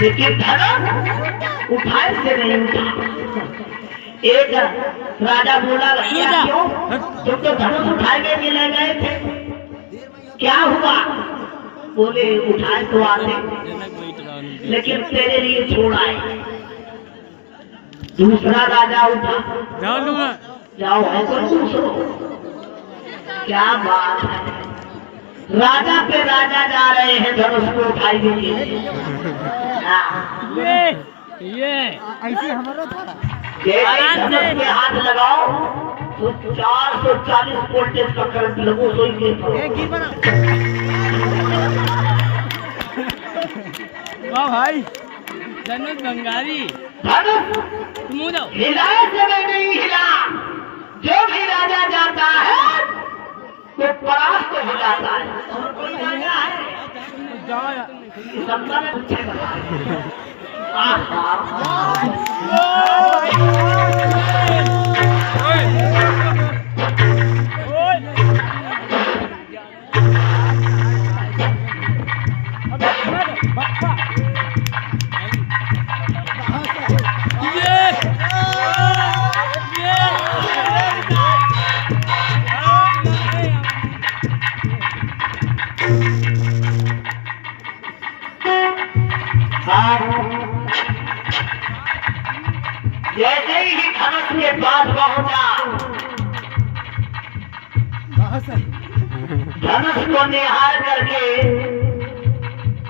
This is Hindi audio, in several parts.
लेकिन धनुष उठाए से नहीं उठा। एक राजा बोला, भैया क्यों तुम तो धनुष उठाए के ले गए थे, क्या हुआ? बोले उठाए तो आते, लेकिन तेरे लिए छोड़ आए। दूसरा राजा उठा, जाओ है तो दूसरो। क्या बात है, राजा पे राजा जा रहे हैं धनुष को उठाई के। ये ऐसे हमारा धनुष पे हाथ लगाओ तो 440 वोल्टेज का करंट लगो सोई के। वाह भाई धनुष गंगारी धनुष हिलाए से मैं नहीं हिला। जो भी राजा जाता है तो परास्त हो जाता है। और कोई राजा है सबका में पूछेगा। जैसे ही धनुष के पास पहुंचा, धनुष को निहार करके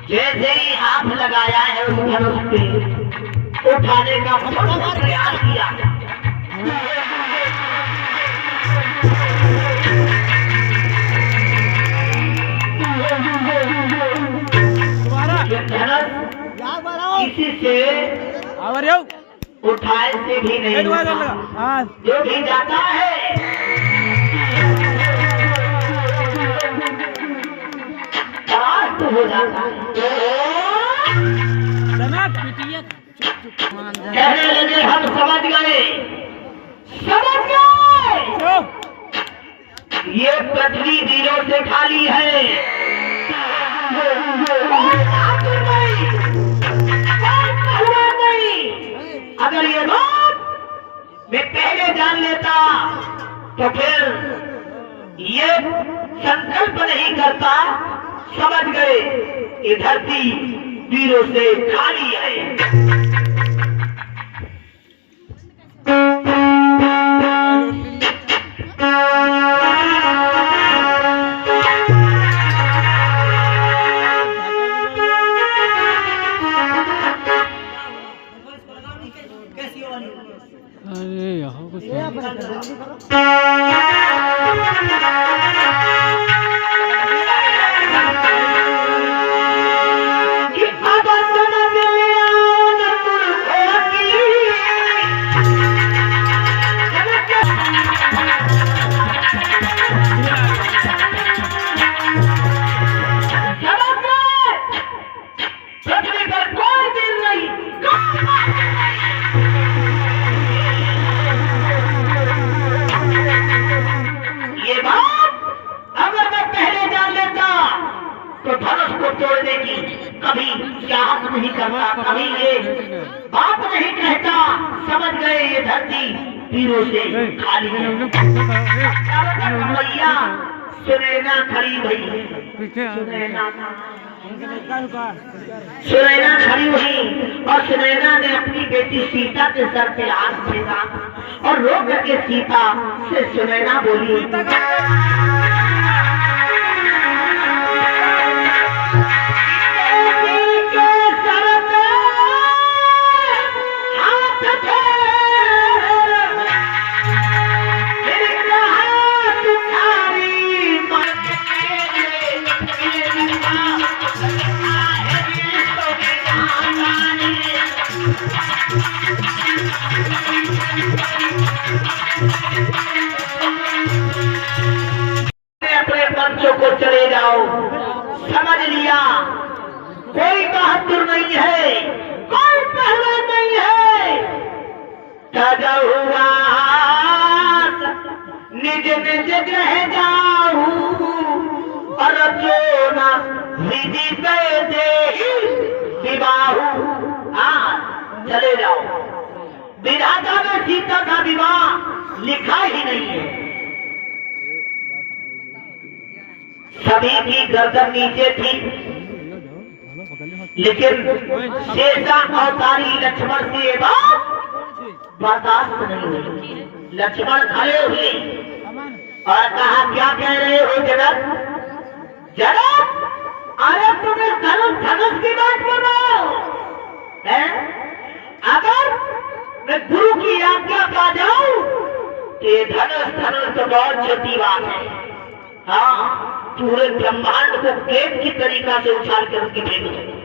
जैसे ही हाथ लगाया है उस धनुष पे उठाने का प्रयास किया। धनुष किसी से उठाए से भी नहीं उठा। जो भी जाता है परास्त हो जाता है। कहने लगे हम समझ गए, समझ गए ये पृथ्वी वीरों से खाली है। अगर ये बात मैं पहले जान लेता तो फिर ये संकल्प नहीं करता। समझ गए ये धरती वीरों से खाली है। अरे यहाँ कुछ तोड़ने की कभी चाहत नहीं करता, कभी ये बात नहीं कहता। समझ गए ये धरती वीरों से खाली है। भैया सुनैना खड़ी हुई, सुनैना खड़ी हुई और सुनैना ने अपनी बेटी सीता के सर पे हाथ फेंका और रो करके सीता से सुनैना बोली, अपने मंचों को चले जाओ। समझ लिया कोई बहादुर नहीं है, कोई पहलवान नहीं है। ताजा हुआ निज निज ग्रह जाऊं, अरचोना विधि दे विवाह। चले जाओ, विधाता में सीता का विवाह लिखा ही नहीं है। सभी की गर्दन नीचे थी, लेकिन शेषा अवतारी लक्ष्मण से बात बर्दाश्त नहीं हुई। लक्ष्मण खड़े हुए और कहा, क्या कह रहे हो जनक? जनक, अरे तुम्हें धनुष धनुष की बात कर रहे हो? अगर मैं गुरु की आज्ञा पा जाऊं तो ये धनुष धनुष तो बहुत छोटी बात है। हाँ, पूरे ब्रह्मांड को गेंद की तरीका से उछाल कर उसकी फेंक दो।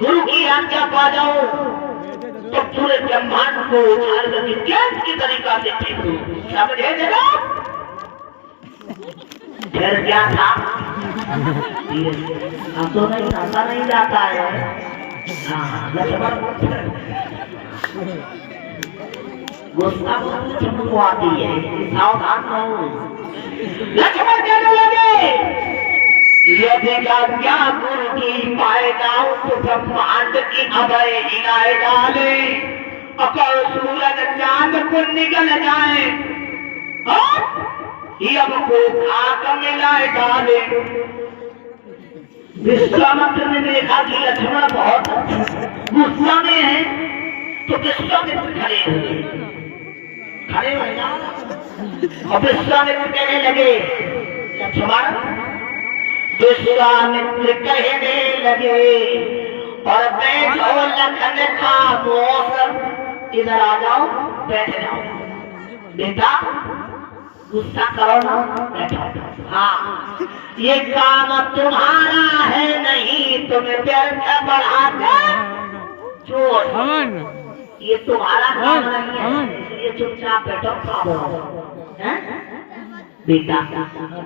गुरु की आज्ञा पा जाओ तो पूरे ब्रह्मांड को उछाल करके गेंद की तरीका से फेंक दो। समझे जरा? फिर क्या था? अब तो नहीं आता नहीं जाता है। गुस्सा को आती है, सावधान रहो। लक्ष्मण कहने लगे, यदि आज्ञा गुरु की पाए जाऊं तो ब्रह्मांड की अभय हिलाए डाले, अकल सूरज चांद को निगल जाए, यम को खाक मिलाए डाले। विश्वामित्र ने देखा कि लक्ष्मण बहुत गुस्सा में है, तो विश्वामित्र खड़े हुए ना, और विश्वामित्र कहने लगे, लक्ष्मण। विश्वामित्र कहने लगे, और बैठो लखन खामोश, इधर आ जाओ, बैठ जाओ। बेटा गुस्सा करो ना, बैठो। हाँ, ये काम तुम्हारा है नहीं, तुम्हें व्यर्थ बढ़ाते चोर, ये तुम्हारा काम नहीं है, इसलिए चुपचाप बैठो, खाओ। बेटा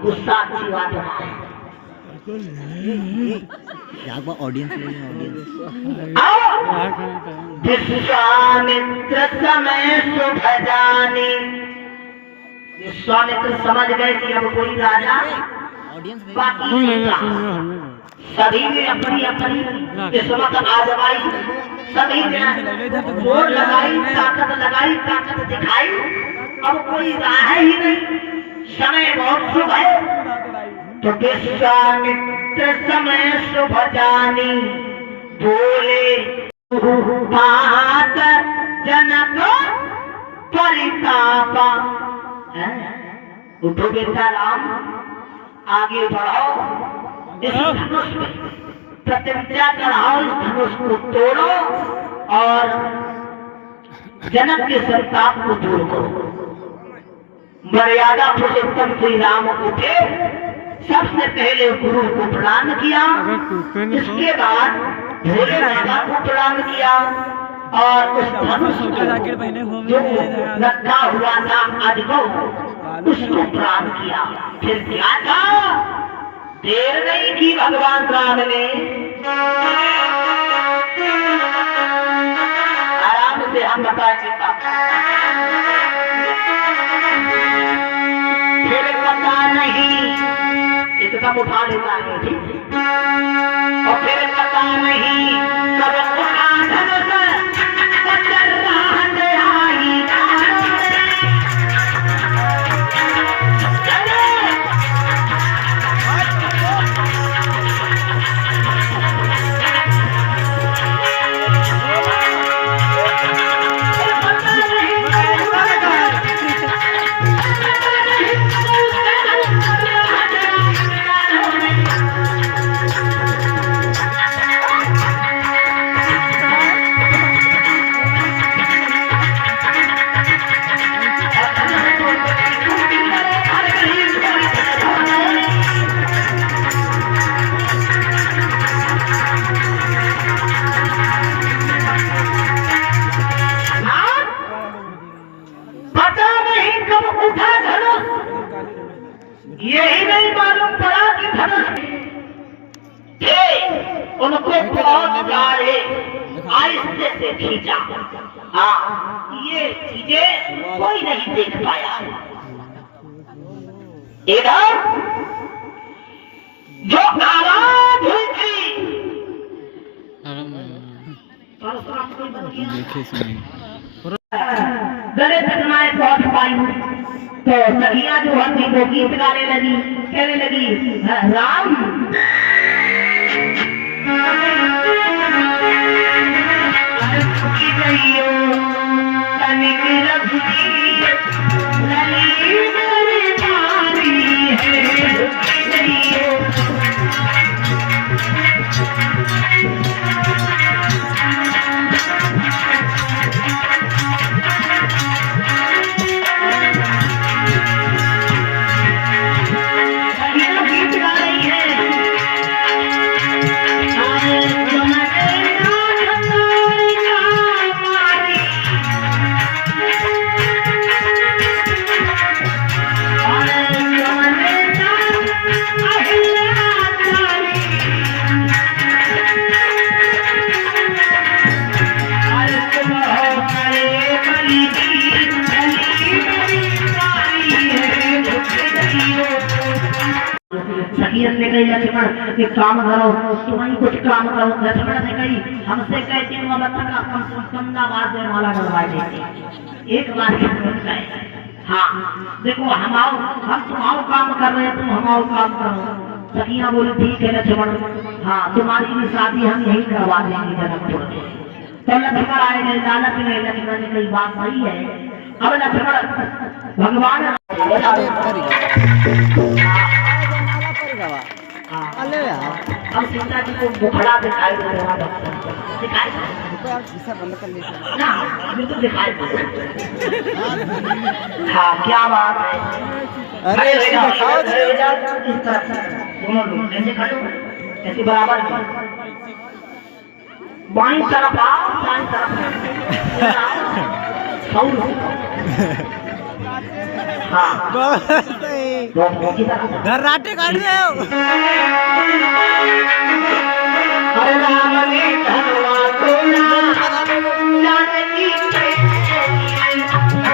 गुस्सा अच्छी बात है। ऑडियंस विश्वामित्र समय शुभ जानी। विश्वामित्र समझ गए कि अब कोई राजा बाकी सभी ने अपनी अपनी किस्मत आजमाई, सभी ने जोर लगाई, ताकत लगाई, ताकत दिखाई, अब कोई राह ही नहीं, समय बहुत शुभ है। तो विश्वामित्र समय शुभ जानी, बोले बात जनक परितापा। उठो बेटा राम, आगे बढ़ो, इस धनुष में प्रतिज्ञा चढ़ाओ, इस धनुष को तोड़ो और जनक के संताप को दूर करो। मर्यादा पुरुषोत्तम श्री राम उठे, सबसे पहले गुरु को प्रणाम किया, इसके बाद भोले बाबा को प्रणाम किया, और उस धनुष को जो रखा हुआ था अजगौ उसको प्राण किया। फिर क्या था, देर नहीं की भगवान राम ने, आराम से हम बताएंगे। फिर पता नहीं, इतना उठा लेता है ठीक, और फिर पता नहीं कब उठा धनुष बचर राहत आई यही नहीं मालूम पड़ा कि धनुष थे उनको बहुत सारे आहिस्ते से खींचा। हाँ, ये चीजें कोई नहीं देख पाया। इधर जो आवाज हुई थी, गले तक मैं पहुंच पाई तो सखियां जो हंसी को गीत गाने लगी, कहने लगी राम ने कही लक्ष्मण कि काम करो, तुम्हें कुछ काम करो। लक्ष्मण ने कही हमसे कहते हैं बच्चा का कंदा बात में माला डलवा देते, एक बार गए। हाँ देखो हम तुम्हारा काम कर रहे हैं, तुम हमारा काम करो। सखियां बोली ठीक है लक्ष्मण, हाँ तुम्हारी भी शादी हम यही करवा देंगे जनकपुर में। तो लक्ष्मण आए गए, लालच में लक्ष्मण ने कही बात सही है। अब लक्ष्मण भगवान हम सीता जी को बुखड़ा दिखाई दे रहा है, दिखाई बंद कर ना बिल्कुल दिखाई दे। हाँ क्या बात है, अरे दोनों लोग ऐसे खड़े हो, ऐसे बराबर बाईं तरफ आओ, दाईं तरफ घर्राटे काट रहे हो। अरे राम ने धनवा तोड़ा, जानकी के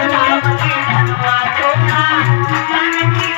राम ने धनवा तोड़ा, जानकी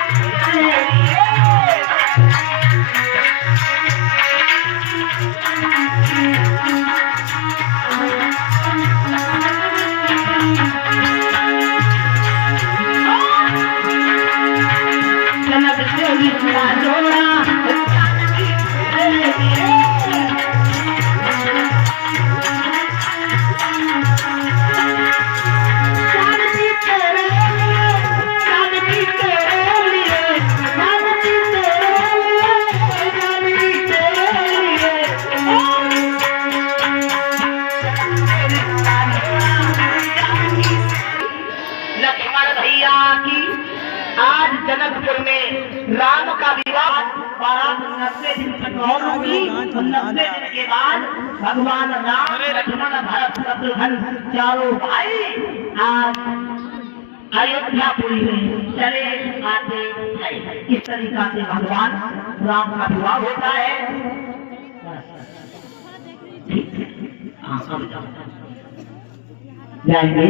जनकपुर में राम का विवाह 90 दिन तक और होगी। 90 दिन के बाद भगवान राम, लक्ष्मण, भरत, शत्रुघ्न चारों भाई आज अयोध्यापुरी में चले आते हैं। इस तरीका से भगवान राम का विवाह होता है। जाएंगे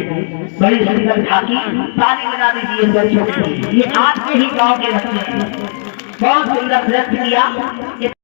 बड़ी सुंदर झांकी, ताली बजा दीजिए दर्शकों। ये आज के ही गांव के बच्चे हैं, बहुत सुंदर नृत्य किया।